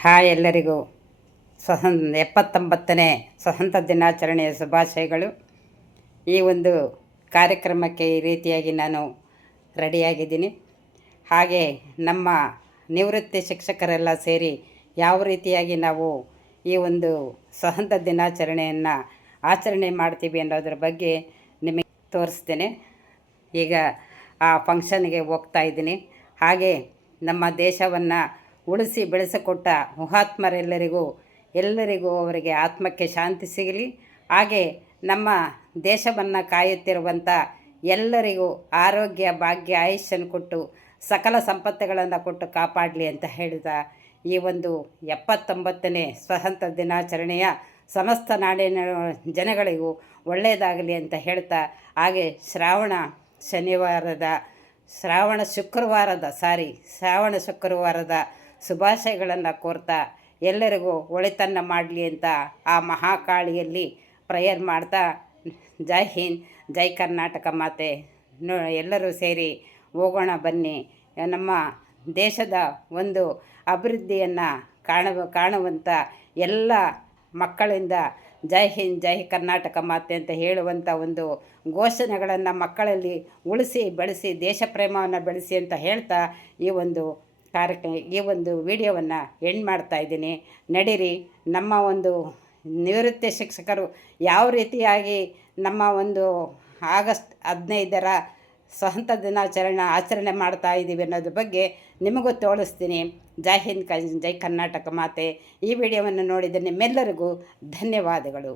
Hi ಎಲ್ಲರಿಗೂ 79ನೇ ಸ್ವತಂತ್ರ ದಿನಾಚರಣೆಯ ಶುಭಾಶಯಗಳು. ಈ ಒಂದು ಕಾರ್ಯಕ್ರಮಕ್ಕೆ ಈ ರೀತಿಯಾಗಿ ನಾನು ರೆಡಿಯಾಗಿದ್ದೀನಿ. ಹಾಗೆ ನಮ್ಮ ನಿವೃತ್ತಿ ಶಿಕ್ಷಕರೆಲ್ಲ ಸೇರಿ ಯಾವ ರೀತಿಯಾಗಿ ನಾವು ಈ ಒಂದು ಸ್ವತಂತ್ರ ದಿನಾಚರಣೆಯನ್ನು ಆಚರಣೆ ಮಾಡ್ತೀವಿ ಅನ್ನೋದ್ರ ಬಗ್ಗೆ ನಿಮಗೆ ತೋರಿಸ್ತೇನೆ. ಈಗ ಆ ಫಂಕ್ಷನ್ಗೆ ಹೋಗ್ತಾ ಇದ್ದೀನಿ. ಹಾಗೆ ನಮ್ಮ ದೇಶವನ್ನು ಉಳಿಸಿ ಬೆಳೆಸಿಕೊಟ್ಟ ಎಲ್ಲರಿಗೂ ಅವರಿಗೆ ಆತ್ಮಕ್ಕೆ ಶಾಂತಿ ಸಿಗಲಿ. ಹಾಗೆ ನಮ್ಮ ದೇಶವನ್ನು ಕಾಯುತ್ತಿರುವಂಥ ಎಲ್ಲರಿಗೂ ಆರೋಗ್ಯ ಭಾಗ್ಯ ಆಯುಷ್ಯನ್ನು ಕೊಟ್ಟು ಸಕಲ ಸಂಪತ್ತುಗಳನ್ನು ಕೊಟ್ಟು ಕಾಪಾಡಲಿ ಅಂತ ಹೇಳಿದ ಈ ಒಂದು 79ನೇ ಸ್ವತಂತ್ರ ದಿನಾಚರಣೆಯ ಸಮಸ್ತ ನಾಡಿನ ಜನಗಳಿಗೂ ಒಳ್ಳೆಯದಾಗಲಿ ಅಂತ ಹೇಳ್ತಾ, ಹಾಗೆ ಶ್ರಾವಣ ಶುಕ್ರವಾರದ ಶುಭಾಶಯಗಳನ್ನು ಕೋರ್ತಾ ಎಲ್ಲರಿಗೂ ಒಳಿತನ್ನು ಮಾಡಲಿ ಅಂತ ಆ ಮಹಾಕಾಳಿಯಲ್ಲಿ ಪ್ರೇಯರ್ ಮಾಡ್ತಾ, ಜೈ ಹಿಂದ್, ಜೈ ಕರ್ನಾಟಕ ಮಾತೆ. ಎಲ್ಲರೂ ಸೇರಿ ಹೋಗೋಣ ಬನ್ನಿ. ನಮ್ಮ ದೇಶದ ಒಂದು ಅಭಿವೃದ್ಧಿಯನ್ನು ಕಾಣುವಂಥ ಎಲ್ಲ ಮಕ್ಕಳಿಂದ ಜೈ ಹಿಂದ್, ಜೈ ಕರ್ನಾಟಕ ಮಾತೆ ಅಂತ ಹೇಳುವಂಥ ಒಂದು ಘೋಷಣೆಗಳನ್ನು ಮಕ್ಕಳಲ್ಲಿ ಉಳಿಸಿ ಬೆಳೆಸಿ ದೇಶ ಪ್ರೇಮವನ್ನು ಬೆಳೆಸಿ ಅಂತ ಹೇಳ್ತಾ ಈ ಒಂದು ವಿಡಿಯೋವನ್ನು ಎಂಡ್ ಮಾಡ್ತಾಯಿದ್ದೀನಿ. ನಡೀರಿ, ನಮ್ಮ ಒಂದು ನಿವೃತ್ತಿ ಶಿಕ್ಷಕರು ಯಾವ ರೀತಿಯಾಗಿ ನಮ್ಮ ಒಂದು ಆಗಸ್ಟ್ 15ರ ಸ್ವತಂತ್ರ ದಿನಾಚರಣೆ ಆಚರಣೆ ಮಾಡ್ತಾ ಇದ್ದೀವಿ ಅನ್ನೋದ್ರ ಬಗ್ಗೆ ನಿಮಗೂ ತೋರಿಸ್ತೀನಿ. ಜೈ ಹಿಂದ್, ಜೈ ಕರ್ನಾಟಕ ಮಾತೆ. ಈ ವಿಡಿಯೋವನ್ನು ನೋಡಿದ ನಿಮ್ಮೆಲ್ಲರಿಗೂ ಧನ್ಯವಾದಗಳು.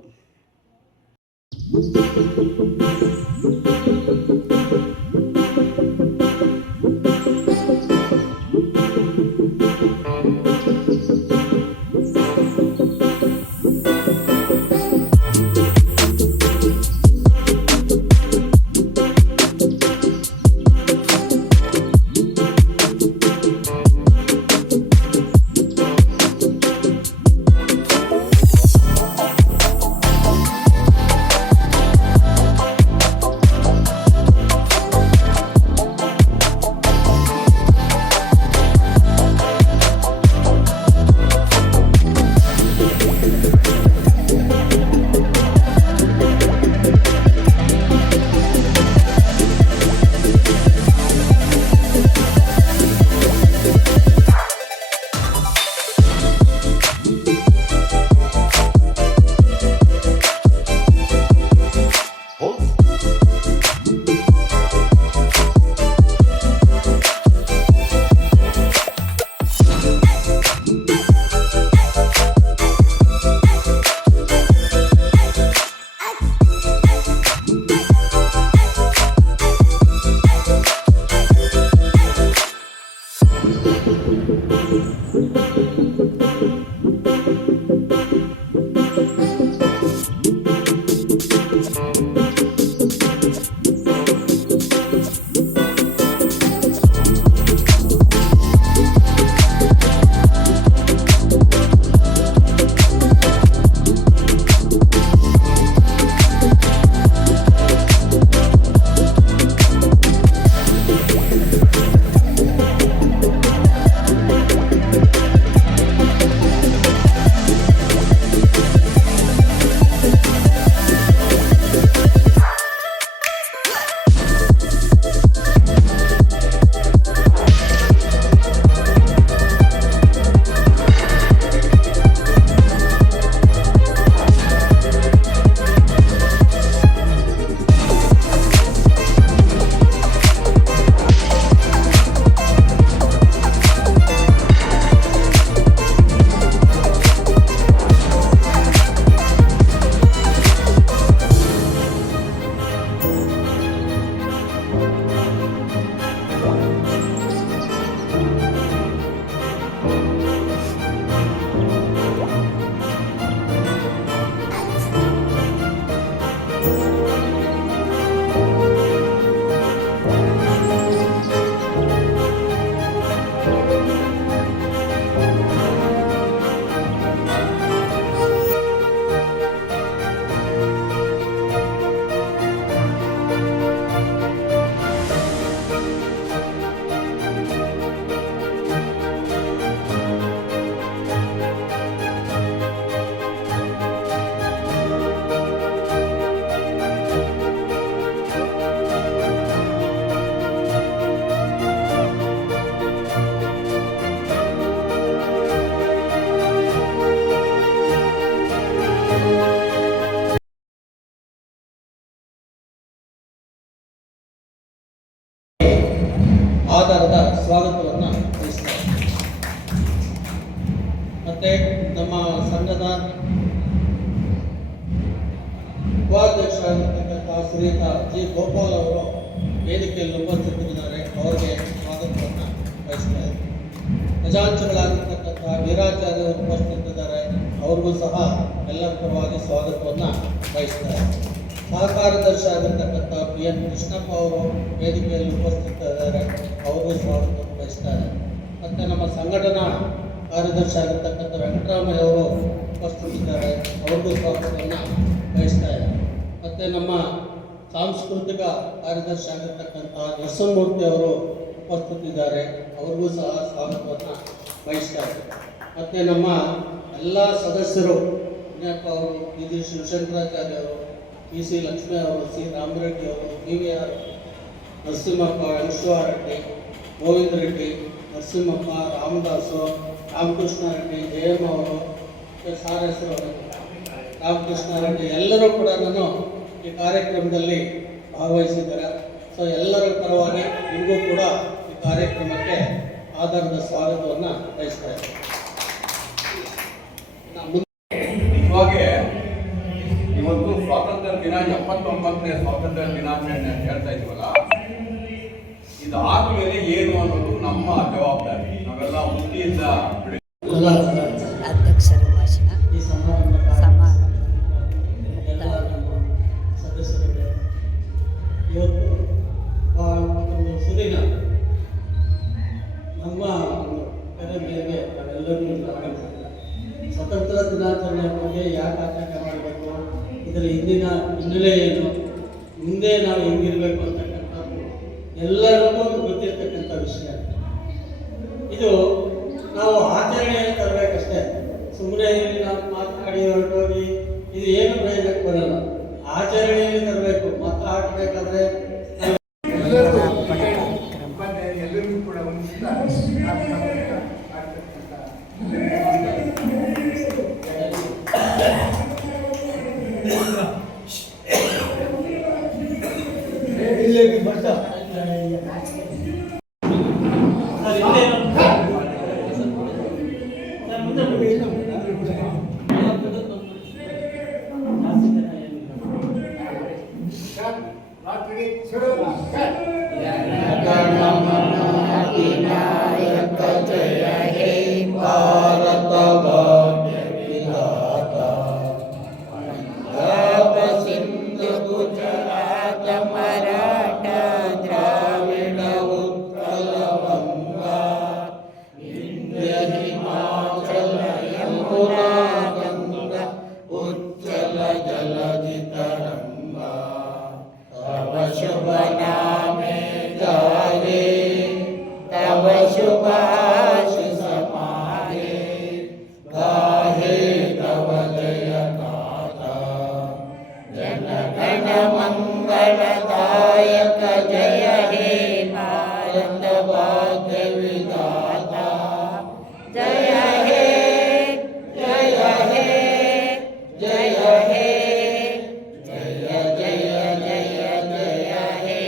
ಮತ್ತು ನಮ್ಮ ಸಂಘದ ಉಪಾಧ್ಯಕ್ಷರಾಗಿರ್ತಕ್ಕಂಥ ಶ್ರೀಯುತ ಜಿ ಗೋಪಾಲ್ ಅವರು ವೇದಿಕೆಯಲ್ಲಿ ಉಪಸ್ಥಿತರಿದ್ದಾರೆ. ಅವರಿಗೆ ಸ್ವಾಗತವನ್ನು ಬಯಸ್ತಾ ಇದ್ದಾರೆ. ಖಜಾಂಚಿಗಳಾಗಿರ್ತಕ್ಕಂಥ ವೀರಾಚಾರ್ಯ ಅವರು ಉಪಸ್ಥಿತರಿದ್ದಾರೆ. ಅವ್ರಿಗೂ ಸಹ ಎಲ್ಲರ ಪರವಾಗಿ ಸ್ವಾಗತವನ್ನು ಬಯಸ್ತಾರೆ. ಸಹಕಾರ್ಯದರ್ಶಿ ಆಗಿರ್ತಕ್ಕಂಥ ಪಿ ಎನ್ ಕೃಷ್ಣಪ್ಪ ಅವರು ವೇದಿಕೆಯಲ್ಲಿ ಉಪಸ್ಥಿತರಿದ್ದಾರೆ. ಅವ್ರಿಗೂ ಸ್ವಾಗತವನ್ನು ಬಯಸ್ತಾರೆ. ಮತ್ತು ನಮ್ಮ ಸಂಘಟನಾ ಕಾರ್ಯದರ್ಶಿ ಆಗಿರ್ತಕ್ಕಂಥ ವೆಂಕಟರಾಮಯ್ಯ ಅವರು ಉಪಸ್ಥಿತರಿದ್ದಾರೆ. ಅವ್ರಿಗೂ ಸ್ವಾಗತವನ್ನು ಬಯಸ್ತಾರೆ. ಮತ್ತು ನಮ್ಮ ಸಾಂಸ್ಕೃತಿಕ ಕಾರ್ಯದರ್ಶಿ ಆಗಿರ್ತಕ್ಕಂಥ ನರಸಿಂಹಮೂರ್ತಿ ಅವರು ಉಪಸ್ಥಿತಿದ್ದಾರೆ. ಅವ್ರಿಗೂ ಸಹ ಸ್ವಾಗತವನ್ನು ಬಯಸ್ತಾರೆ. ಮತ್ತು ನಮ್ಮ ಎಲ್ಲ ಸದಸ್ಯರು ಮುನಿಯಪ್ಪ ಅವರು, ಪಿ ಜಿ ಶಿವಶಂಕರಾಚಾರ್ಯ ಅವರು, ಪಿ ಸಿ ಲಕ್ಷ್ಮೀ ಅವರು, ಸಿ ರಾಮರೆಡ್ಡಿ ಅವರು, T V R Narasimhappa, Reddy, Govinda Reddy, Narasimhappa, Ramadasu, Ramakrishna Reddy, Jayamma ಅವರು, ಸಾರ ಹೆಸರು ರಾಮಕೃಷ್ಣ ರೆಡ್ಡಿ ಎಲ್ಲರೂ ಕೂಡ ನಾನು ಈ ಕಾರ್ಯಕ್ರಮದಲ್ಲಿ ಭಾಗವಹಿಸಿದ್ದಾರೆ. ಸೊ ಎಲ್ಲರ ಪರವಾಗಿ ನಿಮಗೂ ಕೂಡ ಈ ಕಾರ್ಯಕ್ರಮಕ್ಕೆ ಆಧಾರದ ಸ್ವಾಗತವನ್ನು ಬಯಸ್ತಾ ಇದ್ದಾರೆ. ನಿಜವಾಗಿ ಇವತ್ತು ಸ್ವಾತಂತ್ರ್ಯ ದಿನ 79ನೇ ಸ್ವಾತಂತ್ರ್ಯ ದಿನಾಚರಣೆ ಹೇಳ್ತಾ ಇದ್ವಲ್ಲ, ಇದಾದ್ಮೇಲೆ ಏನು ಅನ್ನೋದು ನಮ್ಮ ಜವಾಬ್ದಾರಿ. ನಾವೆಲ್ಲ ಹುಟ್ಟಿಯಿಂದ ಅಧ್ಯಕ್ಷರ ಭಾಷಣ ಈ ಸಮಾರಂಭ ಎಲ್ಲ ಸದಸ್ಯರಿಗೆ ಇವತ್ತು ಒಂದು ಸುದಿನ ನಮ್ಮ ಕರೆ ಮೇರೆಗೆ ನಾವೆಲ್ಲರೂ ಸ್ವತಂತ್ರ ದಿನಾಚರಣೆ ಬಗ್ಗೆ ಯಾಕೆ ಆಚರಣೆ ಮಾಡಬೇಕು, ಇದರ ಹಿಂದಿನ ಹಿನ್ನೆಲೆ ಏನು, ಮುಂದೆ ನಾವು ಹೆಂಗಿರಬೇಕು ಅಂತಕ್ಕಂಥದ್ದು ಎಲ್ಲರಿಗೂ ಗೊತ್ತಿರ್ತಕ್ಕಂಥ ವಿಷಯ. ಇದು ನಾವು ಆಚರಣೆಯನ್ನು ತರಬೇಕಷ್ಟೇ. ಸುಮ್ಮನೆ ನಾವು ಮಾತನಾಡಿ ಹೊರಟೋಗಿ ಇದು ಏನು ಪ್ರಯೋಜನಕ್ಕೆ ಬರಲ್ಲ. ಆಚರಣೆಯಲ್ಲಿ ತರಬೇಕು. ಮಕ್ಕಳು ಆಟಬೇಕಾದ್ರೆ ಎಲ್ಲರಿಗೂ ಕೂಡ मंगलदायक जय हे भारत भाग्य विधाता जय हे जय हे जय हे जय जय जय जय हे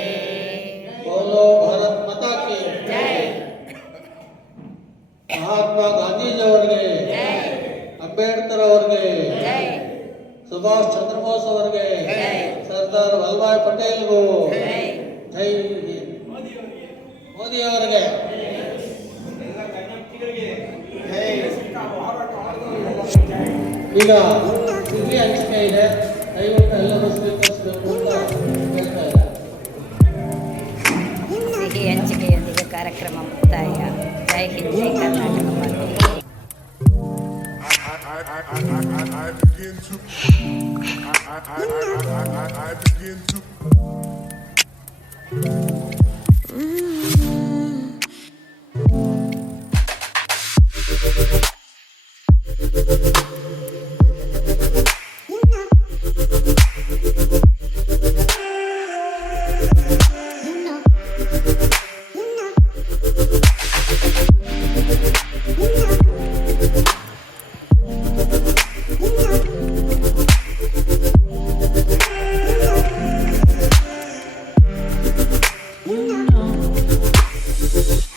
बोलो भारत माता की जय महात्मा ಗಾಂಧೀಜಿ ಅವರಿಗೆ जय ಅಂಬೇಡ್ಕರ್ ಅವರಿಗೆ जय ಸುಭಾಷ್ ಚಂದ್ರ ಬೋಸ್ ಅವರಿಗೆ जय ಸರ್ದಾರ್ ವಲ್ಲಭಾಯ್ ಪಟೇಲ್ಗೂ जय ಜೈ ಮೋದಿ ಅವರಿಗೆ ಈಗ ಸಿಹಿ ಹಂಚಿಕೆ ಇದೆ. ದಯವಿಟ್ಟು ಎಲ್ಲರೂ ಸ್ವೀಕರಿಸಬೇಕು ಅಂತ ಹೇಳ್ತಾ ಇದ್ದಾರೆ. ಸಿಹಿ ಹಂಚಿಕೆಯೊಂದಿಗೆ ಕಾರ್ಯಕ್ರಮ ಮುಕ್ತಾಯ. ಜೈ ಹಿಂದ್ ಜೈ ಕರ್ನಾಟಕ ಮಾತೆ. I begin to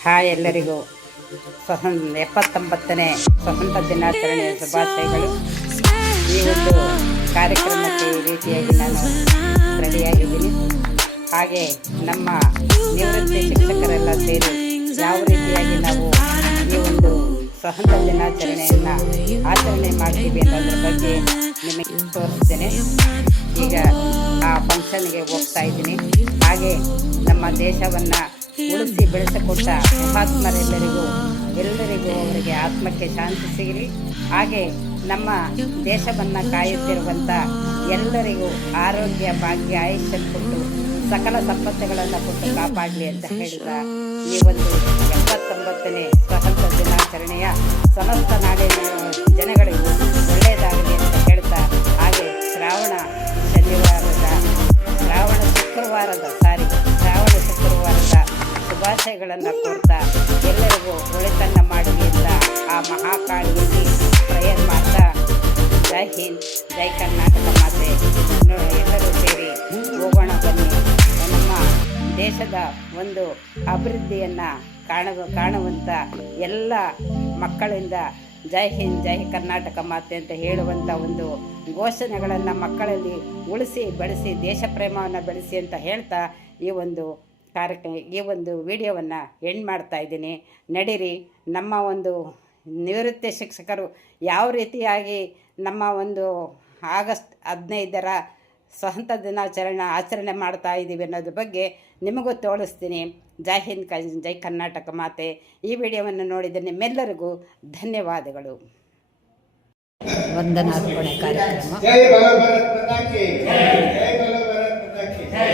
ಹಾಯ್ ಎಲ್ಲರಿಗೂ 79ನೇ ಸ್ವತಂತ್ರ ದಿನಾಚರಣೆಯ ಶುಭಾಶಯಗಳು. ಈ ಒಂದು ಕಾರ್ಯಕ್ರಮಕ್ಕೆ ಈ ರೀತಿಯಾಗಿ ನಾನು ರೆಡಿಯಾಗಿದ್ದೀನಿ. ಹಾಗೆ ನಮ್ಮ ನಿವೃತ್ತಿ ಶಿಕ್ಷಕರೆಲ್ಲ ಸೇರಿ ಯಾವ ರೀತಿಯಾಗಿ ನಾವು ಈ ಒಂದು ಸ್ವತಂತ್ರ ದಿನಾಚರಣೆಯನ್ನು ಆಚರಣೆ ಮಾಡ್ತೀವಿ ಅನ್ನೋದ್ರ ಬಗ್ಗೆ ನಿಮಗೆ ತೋರಿಸ್ತೇನೆ. ಈಗ ಆ ಫಂಕ್ಷನ್ಗೆ ಹೋಗ್ತಾ ಇದ್ದೀನಿ. ಹಾಗೆ ನಮ್ಮ ದೇಶವನ್ನು ಉಳಿಸಿ ಬೆಳೆಸಿಕೊಟ್ಟ ಮಹಾತ್ಮರೆಲ್ಲರಿಗೂ ಅವರಿಗೆ ಆತ್ಮಕ್ಕೆ ಶಾಂತಿ ಸಿಗಲಿ. ಹಾಗೆ ನಮ್ಮ ದೇಶವನ್ನು ಕಾಯುತ್ತಿರುವಂಥ ಎಲ್ಲರಿಗೂ ಆರೋಗ್ಯ, ಭಾಗ್ಯ, ಆಯುಷ್ಯ ಕೊಟ್ಟು ಸಕಲ ಸಂಪತ್ತುಗಳನ್ನು ಕೊಟ್ಟು ಕಾಪಾಡಲಿ ಅಂತ ಹೇಳಿದ ಈ ಒಂದು 79ನೇ ಸ್ವಾತಂತ್ರ್ಯ ದಿನಾಚರಣೆಯ ಸಮಸ್ತ ನಾಡಿನ ಜನಗಳಿಗೂ ಒಳ್ಳೆಯದಾಗಲಿ ಅಂತ ಹೇಳ್ತಾ, ಹಾಗೆ ಶ್ರಾವಣ ಶುಕ್ರವಾರದ ಶುಭಾಶಯಗಳನ್ನು ಕೋರ್ತಾ ಎಲ್ಲರಿಗೂ ಒಳಿತನ್ನು ಮಾಡಲಿ ಅಂತ ಆ ಮಹಾಕಾಳಿಯಲ್ಲಿ ಪ್ರೇಯರ್ ಮಾಡ್ತಾ, ಜೈ ಹಿಂದ್, ಜೈ ಕರ್ನಾಟಕ ಮಾತೆ. ಎಲ್ಲರೂ ಸೇರಿ ಹೋಗೋಣ ಬನ್ನಿ. ನಮ್ಮ ದೇಶದ ಒಂದು ಅಭಿವೃದ್ಧಿಯನ್ನು ಕಾಣುವಂಥ ಎಲ್ಲ ಮಕ್ಕಳಿಂದ ಜೈ ಹಿಂದ್, ಜೈ ಕರ್ನಾಟಕ ಮಾತೆ ಅಂತ ಹೇಳುವಂಥ ಒಂದು ಘೋಷಣೆಗಳನ್ನು ಮಕ್ಕಳಲ್ಲಿ ಉಳಿಸಿ ಬೆಳೆಸಿ ದೇಶ ಪ್ರೇಮವನ್ನು ಬೆಳೆಸಿ ಅಂತ ಹೇಳ್ತಾ ಈ ಒಂದು ವಿಡಿಯೋವನ್ನು ಎಂಡ್ ಮಾಡ್ತಾ ಇದ್ದೀನಿ. ನಡೀರಿ, ನಮ್ಮ ಒಂದು ನಿವೃತ್ತಿ ಶಿಕ್ಷಕರು ಯಾವ ರೀತಿಯಾಗಿ ನಮ್ಮ ಒಂದು ಆಗಸ್ಟ್ 15ರ ಸ್ವಾತಂತ್ರ್ಯ ದಿನಾಚರಣೆ ಆಚರಣೆ ಮಾಡ್ತಾ ಇದ್ದೀವಿ ಅನ್ನೋದ್ರ ಬಗ್ಗೆ ನಿಮಗೂ ತೋರಿಸ್ತೀನಿ. ಜೈ ಹಿಂದ್, ಜೈ ಕರ್ನಾಟಕ ಮಾತೆ. ಈ ವಿಡಿಯೋವನ್ನು ನೋಡಿದ ನಿಮ್ಮೆಲ್ಲರಿಗೂ ಧನ್ಯವಾದಗಳು. ವಂದನಾರ್ಪಣೆ ಕಾರ್ಯಕ್ರಮ. ಜೈ ಭಗವ ಭಾರತ್ ಮಾತಾ ಕಿ ಜೈ, ಜೈ ಭಗವ ಭಾರತ್ ಮಾತಾ ಕಿ ಜೈ.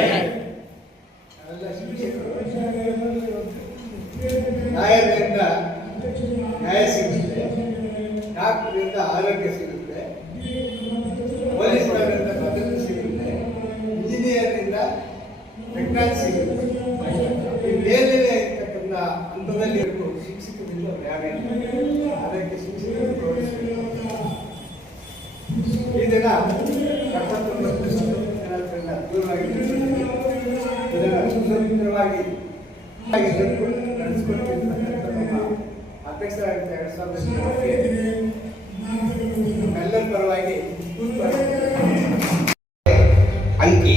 ಎಲ್ಲ ಶಿಕ್ಷಕರು ನ್ಯಾಯದಿಂದ ನ್ಯಾಯ ಸಿಗುತ್ತೆ, ಡಾಕ್ಟರಿಂದ ಆರೋಗ್ಯ ಸಿಗುತ್ತೆ, ಪೊಲೀಸ್ನವರಿಂದ ಭದ್ರತೆ ಸಿಗುತ್ತೆ, ಇಂಜಿನಿಯರ್ನಿಂದ ಟೆಕ್ನಾಲಜಿ ಸಿಗುತ್ತೆ. ಈ ಬೇರೆ ಇರ್ತಕ್ಕಂಥ ಹಂತದಲ್ಲಿ ಶಿಕ್ಷಕರಿಂದ ನ್ಯಾಯ, ಅದಕ್ಕೆ ಶಿಕ್ಷಕರು ತೋರಿಸಬೇಕು. ಈ ದಿನ 79 ದಿನಾಚರಣೆ ದೂರವಾಗಿ ಇದನ್ನು ಸುಸೂತ್ರವಾಗಿ ನಡೆಸಿಕೊಟ್ಟಿರ್ತಕ್ಕಂಥ ನಮ್ಮ ಅಧ್ಯಕ್ಷರಾಗಿದ್ದ 2020 ನಮ್ಮೆಲ್ಲರ ಪರವಾಗಿ ಅಂಕಿ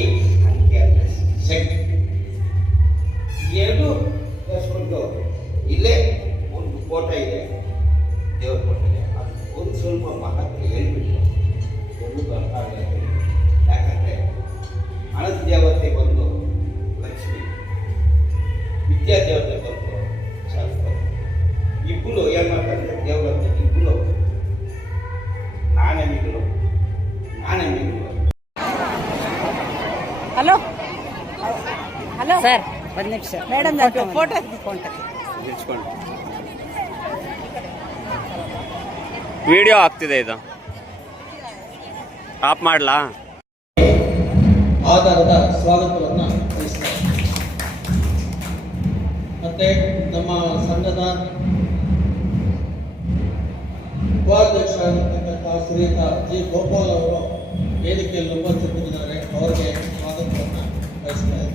ಅಂದರೆ ಶಕ್ತಿ ಎರಡು ತರಿಸ್ಕೊಂಡು ಇಲ್ಲೇ ಒಂದು ಫೋಟೋ ಇದೆ, ದೇವ್ರ ಫೋಟೋ ಇದೆ. ಅದು ಒಂದು ಸ್ವಲ್ಪ ಮಹತ್ವ ಹೇಳ್ಬಿಟ್ಟು ಎಲ್ಲೂ ಅರ್ಥ ಆಗಲ್ಲ. ಯಾಕಂದರೆ ಹಣದ ದೇವತೆ ಬಂದು ಲಕ್ಷ್ಮಿ, ವಿದ್ಯಾ ದೇವತೆ ಬಂದು ಸರಸ್ವತಿ. ಇಬ್ಬರು ಏನು ಮಾಡ್ತಾರೆ, ದೇವರ ಇಬ್ಬರು ನಾನೇ ಮಿಗಿಲು. ಹಲೋ ಸರ್, ಒಂದು ನಿಮಿಷ ಮೇಡಮ್, ಫೋಟೋ ವಿಡಿಯೋ ಆಗ್ತಿದೆ, ಇದು ಆಫ್ ಮಾಡಲಾ? ಆಧಾರದ ಸ್ವಾಗತವನ್ನು ಬಯಸ್ತಾರೆ. ಮತ್ತೆ ನಮ್ಮ ಸಂಘದ ಉಪಾಧ್ಯಕ್ಷರಾಗಿರ್ತಕ್ಕಂಥ ಶ್ರೀಯುತ ಜಿ ಗೋಪಾಲ್ ಅವರು ವೇದಿಕೆಯಲ್ಲಿ ಉಪಸ್ಥಿತರಿದ್ದಾರೆ. ಅವರಿಗೆ ಸ್ವಾಗತವನ್ನು ಬಯಸ್ತಾರೆ.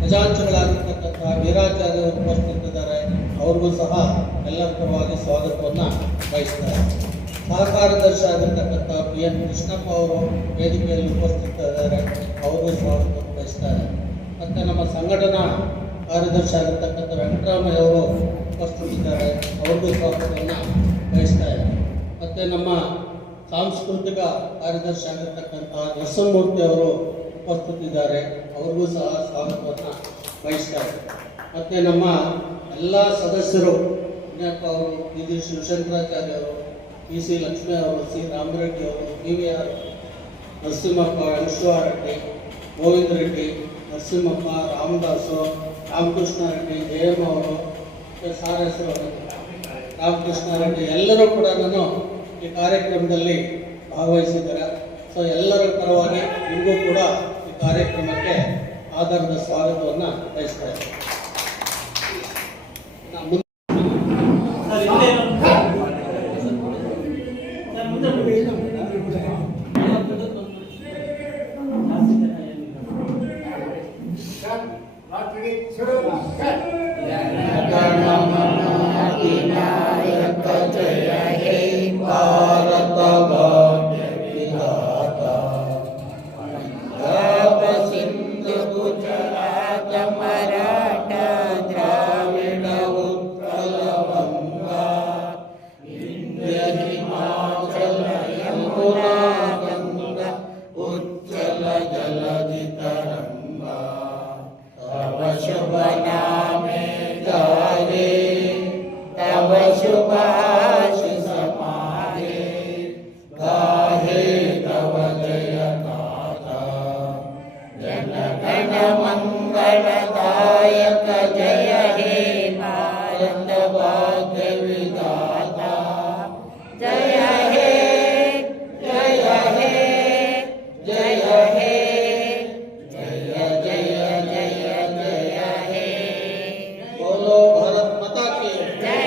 ಖಜಾಂಚಿಗಳಾಗಿರ್ತಕ್ಕಂಥ ವೀರಾಚಾರ್ಯರು ಉಪಸ್ಥಿತರಿದ್ದಾರೆ. ಅವ್ರಿಗೂ ಸಹ ಎಲ್ಲರ ಪರವಾಗಿ ಸ್ವಾಗತವನ್ನು ಬಯಸ್ತಾರೆ. ಸಹಕಾರದರ್ಶಿ ಆಗಿರ್ತಕ್ಕಂಥ PN ಕೃಷ್ಣಪ್ಪ ಅವರು ವೇದಿಕೆಯಲ್ಲಿ ಉಪಸ್ಥಿತರಿದ್ದಾರೆ. ಅವ್ರಿಗೂ ಸ್ವಾಗತವನ್ನು ಬಯಸ್ತಾರೆ. ಮತ್ತು ನಮ್ಮ ಸಂಘಟನಾ ಕಾರ್ಯದರ್ಶಿ ಆಗಿರ್ತಕ್ಕಂಥ ವೆಂಕಟರಾಮಯ್ಯ ಅವರು ಉಪಸ್ಥಿತರಿದ್ದಾರೆ. ಅವ್ರಿಗೂ ಸ್ವಾಗತವನ್ನು ಬಯಸ್ತಾರೆ. ಮತ್ತು ನಮ್ಮ ಸಾಂಸ್ಕೃತಿಕ ಕಾರ್ಯದರ್ಶಿ ಆಗಿರ್ತಕ್ಕಂಥ ನರಸಿಂಹಮೂರ್ತಿ ಅವರು ಉಪಸ್ಥಿತಿದ್ದಾರೆ. ಅವ್ರಿಗೂ ಸಹ ಸ್ವಾಗತವನ್ನು ಬಯಸ್ತಾರೆ. ಮತ್ತು ನಮ್ಮ ಎಲ್ಲ ಸದಸ್ಯರು, ವಿನಯಪ್ಪ ಅವರು, PG ಶಿವಶಂಕರಾಚಾರ್ಯ ಅವರು, PC ಲಕ್ಷ್ಮೀ ಅವರು, C ರಾಮರೆಡ್ಡಿ ಅವರು, PVR ನರಸಿಂಹಪ್ಪ, ರೆಡ್ಡಿ, ಗೋವಿಂದ ರೆಡ್ಡಿ, ನರಸಿಂಹಪ್ಪ, ರಾಮದಾಸು, ರಾಮಕೃಷ್ಣ ರೆಡ್ಡಿ, ಜಯಮ್ಮ ಅವರು, ಸಾರಸರು, ರಾಮಕೃಷ್ಣ ರೆಡ್ಡಿ ಎಲ್ಲರೂ ಕೂಡ ಈ ಕಾರ್ಯಕ್ರಮದಲ್ಲಿ ಭಾಗವಹಿಸಿದ್ದಾರೆ. ಸೊ ಎಲ್ಲರ ಪರವಾಗಿ ನಿಮಗೂ ಕೂಡ ಈ ಕಾರ್ಯಕ್ರಮಕ್ಕೆ ಆಧಾರದ ಸ್ವಾಗತವನ್ನು ಬಯಸ್ತಾ ಇದ್ದಾರೆ. ರಾತ್ರಿ ಯಮುನಾ ಗಂಗಾ ಉಜ್ಜಲ ಜಲಧಿ ತರಂಗಾ ತವ ಶುಭ ನಾಮೆ ಗಾಯೇ ತವ ಶುಭಾಶಿಷ ಮಾಯೇ गाहे तव जय गाथा जन गण मंगलदायक जय हे भारत भाग्य विधाता जय हे जय हे जय हे जय जय जय जय हे बोलो भारत माता की जय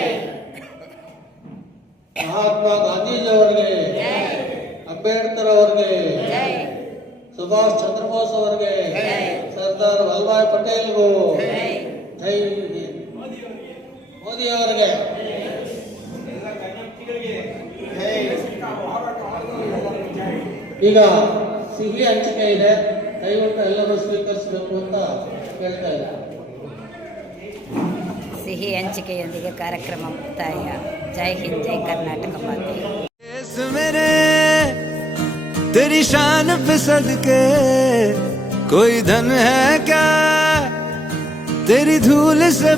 ಮಹಾತ್ಮ ಗಾಂಧೀಜಿಯವರಿಗೆ, ಅಂಬೇಡ್ಕರ್ ಅವರಿಗೆ, जय ಸುಭಾಷ್ ಚಂದ್ರ ಬೋಸ್ ಅವರಿಗೆ, ಜೈ. ಸರ್ದಾರ್ ವಲ್ಲಭಾಯ್ ಪಟೇಲ್ಗೂ, जय ಜೈ ಮೋದಿ ಅವರಿಗೆ. ಈಗ ಸಿಹಿ ಹಂಚಿಕೆ ಇದೆ, ದಯವಿಟ್ಟು ಎಲ್ಲರೂ ಸ್ವೀಕರಿಸಬೇಕು ಅಂತ ಕೇಳ್ತಾ ಇದ್ದಾರೆ. ಸಿಹಿ ಹಂಚಿಕೆಯೊಂದಿಗೆ ಕಾರ್ಯಕ್ರಮ ಮುಕ್ತಾಯ. ಜೈ ಹಿಂದ್, ಜೈ ಕರ್ನಾಟಕ ಮಾತೆ. देश मेरे तेरी शान पे सदके कोई धन है क्या तेरी धूल से